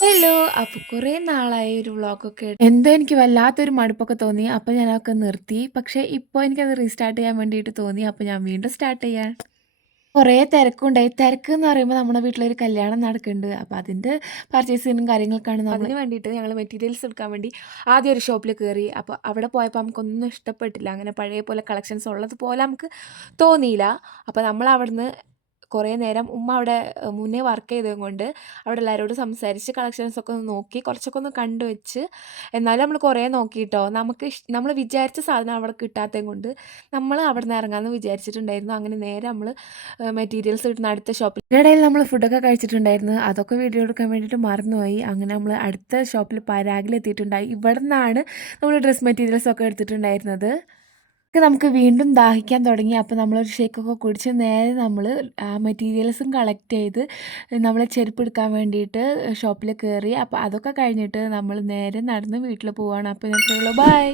Hello. അപ്പോൾ കുറേ നാളായി ഒരു വ്ളോഗൊക്കെ എന്തോ എനിക്ക് വല്ലാത്തൊരു മടുപ്പൊക്കെ തോന്നി. അപ്പോൾ ഞാനതൊക്കെ നിർത്തി. പക്ഷേ ഇപ്പോൾ എനിക്കത് റീസ്റ്റാർട്ട് ചെയ്യാൻ വേണ്ടിയിട്ട് തോന്നി. അപ്പോൾ ഞാൻ വീണ്ടും സ്റ്റാർട്ട് ചെയ്യാൻ. കുറേ തിരക്കുണ്ടായി. തിരക്കെന്ന് പറയുമ്പോൾ നമ്മുടെ വീട്ടിലൊരു കല്യാണം നടക്കുന്നുണ്ട്. അപ്പോൾ അതിൻ്റെ പർച്ചേസിങ്ങും കാര്യങ്ങളൊക്കെയാണ് അതിന് വേണ്ടിയിട്ട് ഞങ്ങൾ മെറ്റീരിയൽസ് എടുക്കാൻ വേണ്ടി ആദ്യം ഒരു ഷോപ്പിൽ കയറി. അപ്പോൾ അവിടെ പോയപ്പോൾ നമുക്കൊന്നും ഇഷ്ടപ്പെട്ടില്ല. അങ്ങനെ പഴയ പോലെ കളക്ഷൻസ് ഉള്ളതുപോലെ നമുക്ക് തോന്നിയില്ല. അപ്പോൾ നമ്മൾ അവിടുന്ന് കുറേ നേരം ഉമ്മ അവിടെ മുന്നേ വർക്ക് ചെയ്തതുകൊണ്ട് അവിടെ എല്ലാവരോടും സംസാരിച്ച് കളക്ഷൻസൊക്കെ ഒന്ന് നോക്കി കുറച്ചൊക്കെ ഒന്ന് കണ്ടു വെച്ച്. എന്നാലും നമ്മൾ കുറേ നോക്കിയിട്ടോ. നമ്മൾ വിചാരിച്ച സാധനം അവിടെ കിട്ടാത്തതും കൊണ്ട് നമ്മൾ അവിടെ നിന്ന് ഇറങ്ങാമെന്ന് വിചാരിച്ചിട്ടുണ്ടായിരുന്നു. അങ്ങനെ നേരെ നമ്മൾ മെറ്റീരിയൽസ് കിട്ടുന്ന അടുത്ത ഷോപ്പിൽ ഇതിനിടയിൽ നമ്മൾ ഫുഡൊക്കെ കഴിച്ചിട്ടുണ്ടായിരുന്നു. അതൊക്കെ വീഡിയോ എടുക്കാൻ വേണ്ടിയിട്ട് മറന്നുപോയി. അങ്ങനെ നമ്മൾ അടുത്ത ഷോപ്പിൽ പരാഗിലെത്തിയിട്ടുണ്ടായി. ഇവിടെ നിന്നാണ് നമ്മൾ ഡ്രസ് മെറ്റീരിയൽസൊക്കെ എടുത്തിട്ടുണ്ടായിരുന്നത്. നമുക്ക് വീണ്ടും ദാഹിക്കാൻ തുടങ്ങി. അപ്പോൾ നമ്മളൊരു ഷേക്കൊക്കെ കുടിച്ച് നേരെ നമ്മൾ ആ മെറ്റീരിയൽസും കളക്ട് ചെയ്ത് നമ്മൾ ചെരുപ്പ് എടുക്കാൻ വേണ്ടിയിട്ട് ഷോപ്പിൽ കയറി. അപ്പോൾ അതൊക്കെ കഴിഞ്ഞിട്ട് നമ്മൾ നേരെ നടന്ന് വീട്ടിൽ പോവാണ്. അപ്പോൾ ഇത്രയേ ഉള്ളൂ. ബൈ.